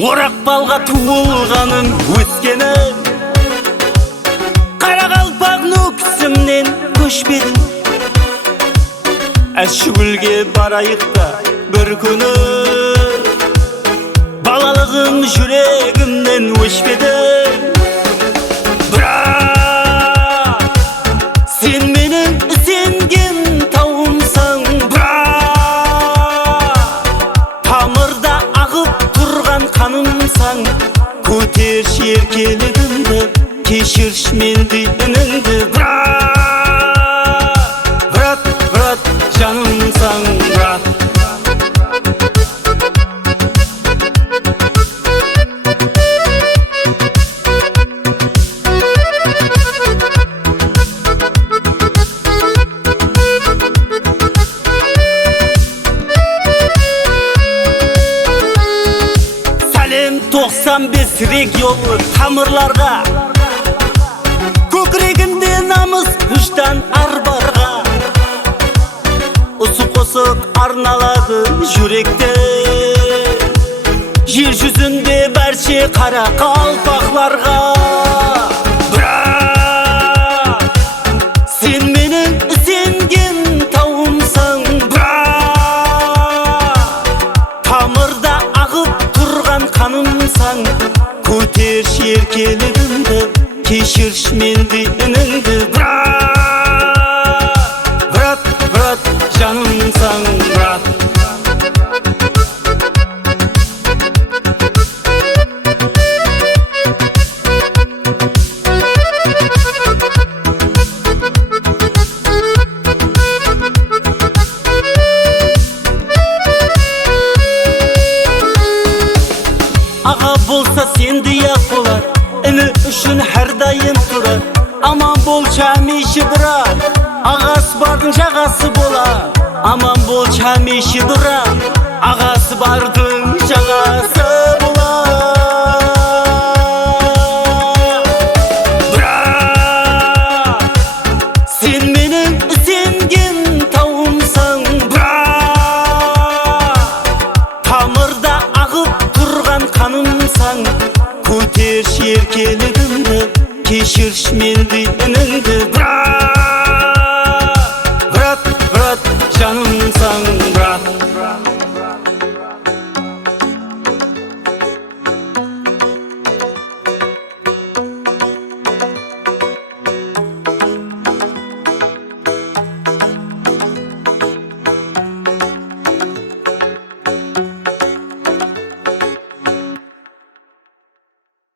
Орақбалға туылғаным өткенім, Қарақалпақ нөксімнен көшпедім. Әшігүлге барайық та бір күні, балалығым жүрегімнен өшпеді. Бірақ сен менің ізденген тауымсың, бірақ тамырда ағып тұрған қанымсың. Көтерші еркелігімді, кешірші менде үніңді. Брат, жанымсың, брат. Сәлем 95 регионы тамырларға, көкірегінде намыс күштан арбарға. Осы қосық арналады жүректе, жер жүзінде бәрше қара қалпақларға. Бірақ сен менің ізденген тауымсың, бірақ тамырда ағып тұрған қанымсың. Көтерші еркелігімді, кешірші менде үніңді. Брат, жанымсың, брат. Аға болса сендей-ақ болар, іні үшін әрдайым тұрар. Аман бол шамеші бұра, ағасы бардың жағасы бола. Аман бол шамеші бұра,